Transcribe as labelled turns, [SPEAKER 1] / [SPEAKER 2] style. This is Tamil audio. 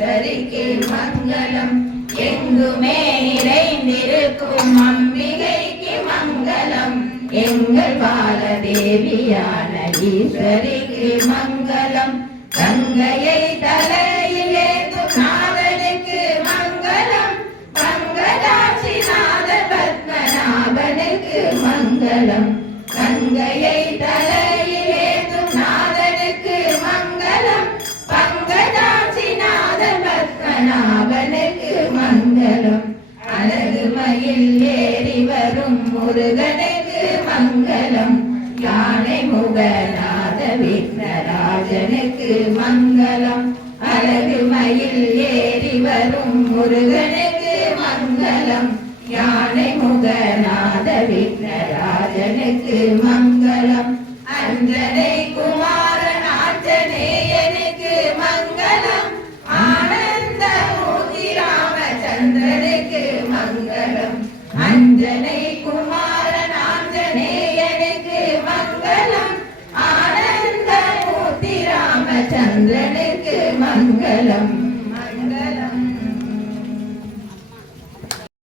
[SPEAKER 1] ஈஸ்வரிக்கு மங்களம். எங்குமே நிறைந்திருக்கும் அம்பிகைக்கு மங்களம். எங்கள் பாலதேவியான ஈஸ்வரிக்கு மங்களம். கங்கையை தலையிலே நாதனுக்கு மங்களம். மங்களாட்சிநாத பத்மநாபனுக்கு மங்களம். கங்கையை தலை நாவலுக்கு மங்களம். அழகு மயில் ஏறி வரும் முருகனுக்கு மங்களம். யானை முகநாத விக்னராஜனுக்கு மங்களம். அழகு மயில் ஏறி வரும் முருகனுக்கு மங்களம். யானை முகநாத விக்னராஜனுக்கு மங்களம். அஞ்சனை அஞ்சனை குமாரன் ஆஞ்சநேயனுக்கு மங்களம். ஆனந்த மூர்த்தி ராமச்சந்திரனுக்கு மங்களம்.